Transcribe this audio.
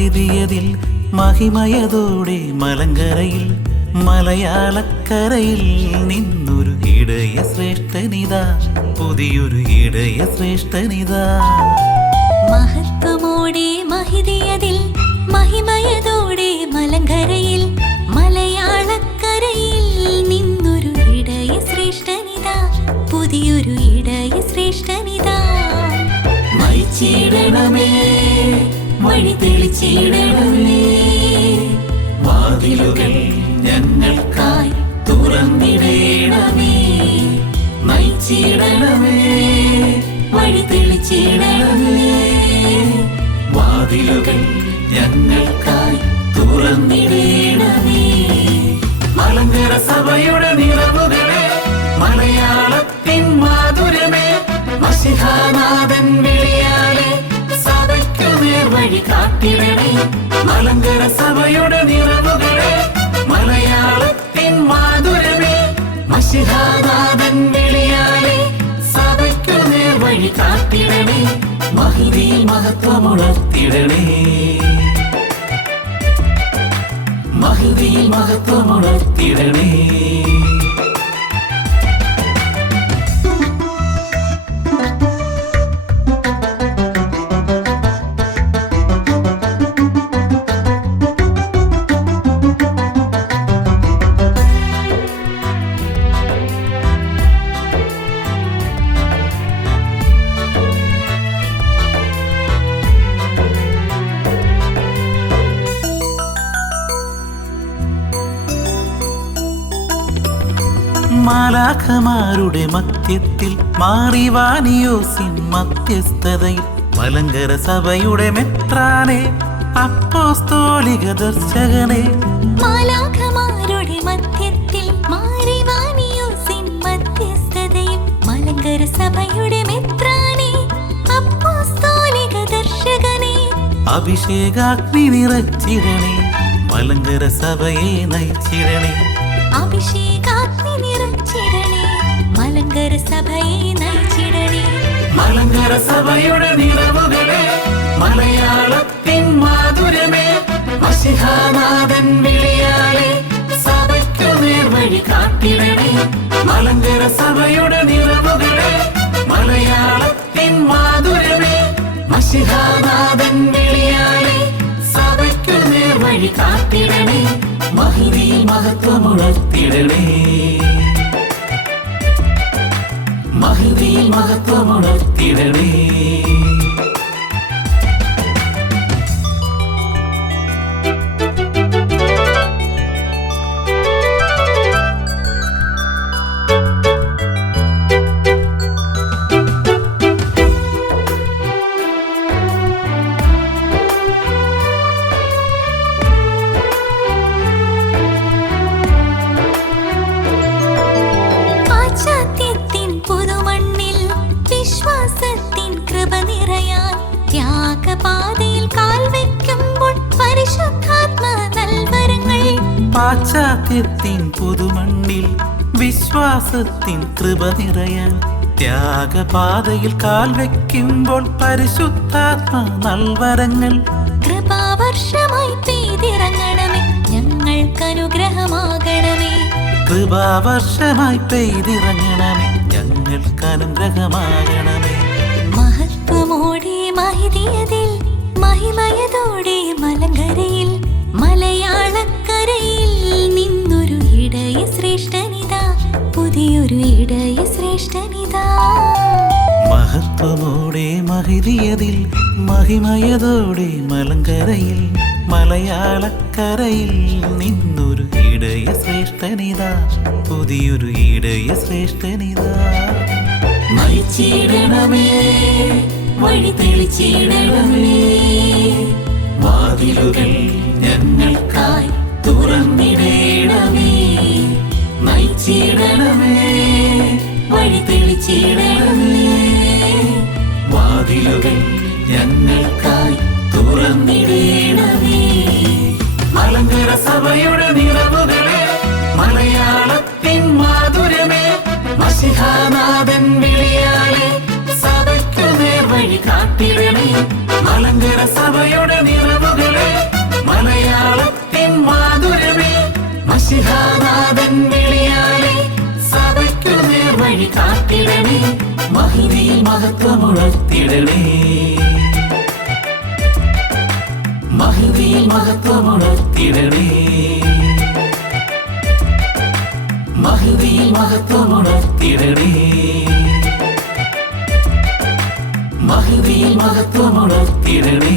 മഹിതിയതിൽ മഹിമയതോടെ മലങ്കരയിൽ മലയാളക്കരയിൽ നിന്നൊരു ഇടയ ശ്രേഷ്ഠനിതാ, പുതിയൊരു ഇടയ ശ്രേഷ്ഠനിതാ. മഹത്വമോടെ മഹിതിയതിൽ മഹിമയതോടെ മലങ്കരയിൽ മലയാളക്കരയിൽ നിന്നൊരു ഇടയ ശ്രേഷ്ഠനിതാ, പുതിയൊരു ഇടയ ശ്രേഷ്ഠനിതാ. നയിച്ചിടണമേ, വഴി തെളിച്ചിടണമേ, വാതിലുകൾ ഞങ്ങൾക്കായി തുറന്നിടണമേ. നയിച്ചിടണമേ, വഴി തെളിച്ചിടണമേ, വാതിലുകൾ ഞങ്ങൾക്കായി തുറന്നിടണമേ. മലങ്കര സഭയുടെ നിറവുകളെ, മലയാളത്തിൻ മാധുരമേ, മശിഹാനാഥൻ വിളിയാലെ സഭയ്ക്കു നേർവഴി കാട്ടിടണേ. മലങ്കര സഭയുടെ നിറവുകളെ, മലയാളത്തിൻ മാധുരമേ, മശിഹാനാഥൻ വിളിയാലെ സഭയ്ക്കു നേർവഴി കാട്ടിടണേ. മഹിതിയിൽ മഹത്വമുണർത്തിടണേ, മഹിതിയിൽ മഹത്വമുണർത്തിടണേ. മാലാഖമാരുടെ മധ്യത്തിൽ മാറിവാനിയോസിൻ മധ്യസ്ഥതയിൽ മലങ്കര സഭയുടെ മെത്രാനെ, അപ്പോസ്തോലിക ദർശകനെ. മാലാഖമാരുടെ മധ്യത്തിൽ മാറിവാനിയോസിൻ മധ്യസ്ഥതയിൽ മലങ്കര സഭയുടെ മെത്രാനെ, അപ്പോസ്തോലിക ദർശകനെ. അഭിഷേകാഗ്നി നിറച്ചിടണേ, മലങ്കര സഭയെ നയിച്ചിടണേ. അഭിഷേകാഗ്നി നിറച്ചിടണേ, മലങ്കര സഭയെ നയിച്ചിടണേ. മലങ്കര സഭയുടെ നിറവുകളെ, മലയാളത്തിൻ മാധുരമേ, മശിഹാനാഥൻ വിളിയാലെ സഭയ്ക്കു നേർവഴി കാട്ടിടണേ. മലങ്കര സഭയുടെ നിറവുകളെ, മലയാളത്തിൻ മാധുരമേ, മശിഹാനാഥൻ വിളിയാലെ സഭയ്ക്കു നേർവഴി കാട്ടിടണേ. മഹിതിയിൽ മഹത്വമുണർത്തിടണേ, മഹിതിയിൽ മഹത്വമുണർത്തിടണേ. പാശ്ചാത്യത്തിൻ പുതുമണ്ണിൽ വിശ്വാസത്തിൻ കൃപ നിറയാൻ ത്യാഗപാതയിൽ കാൽ വയ്ക്കുമ്പോൾ പരിശുദ്ധാത്മ നൽവരങ്ങൾ. പാശ്ചാത്യത്തിൻ പുതുമണ്ണിൽ വിശ്വാസത്തിൻ കൃപ നിറയാൻ ത്യാഗപാതയിൽ കാൽ വയ്ക്കുമ്പോൾ പരിശുദ്ധാത്മ നൽവരങ്ങൾ. കൃപാവർഷമായി പെയ്തിറങ്ങണമേ, ഞങ്ങൾക്കനുഗ്രഹമാകണമേ. കൃപാവർഷമായി പെയ്തിറങ്ങണമേ, ഞങ്ങൾക്കനുഗ്രഹമാകണമേ. മഹത്വമോടെ മഹിതിയതിൽ മഹിമയതോടെ മലങ്കരയിൽ മലയാളക്കരയിൽ നിന്നൊരു ഇടയ ശ്രേഷ്ഠനിതാ, പുതിയൊരു ഇടയ ശ്രേഷ്ഠനിതാ. മഹത്വമോടെ മഹിതിയതിൽ മഹിമയതോടെ മലങ്കരയിൽ മലയാളക്കരയിൽ നിന്നൊരു ഇടയ ശ്രേഷ്ഠനിതാ, പുതിയൊരു ഇടയ ശ്രേഷ്ഠനിതാ. നയിച്ചിടണമേ, വഴി തെളിച്ചിടണമേ, വാതിലുകൾ ഞങ്ങൾക്കായി തുറന്നിടണമേ. നയിച്ചിടണമേ, വഴി തെളിച്ചിടണമേ, വാതിലുകൾ ഞങ്ങൾക്കായി തുറന്നിടണമേ. മലങ്കര സഭയുടെ നിറവുകളെ, മലയാളത്തിൻ മാധുരമേ, മശിഹാനാഥൻ വിളിയാലെ സഭയ്ക്കു നേർവഴി കാട്ടിടണേ. മലങ്കര സഭയുടെ നിറവുകളെ, മഹദിയിൽ മഹത്വമുണർത്തിടണേ മഹദിയിൽ മഹത്വമുണർത്തിടണേ മഹദിയിൽ മഹത്വമുണർത്തിടണേ മഹദിയിൽ മഹത്വമുണർത്തിടണേ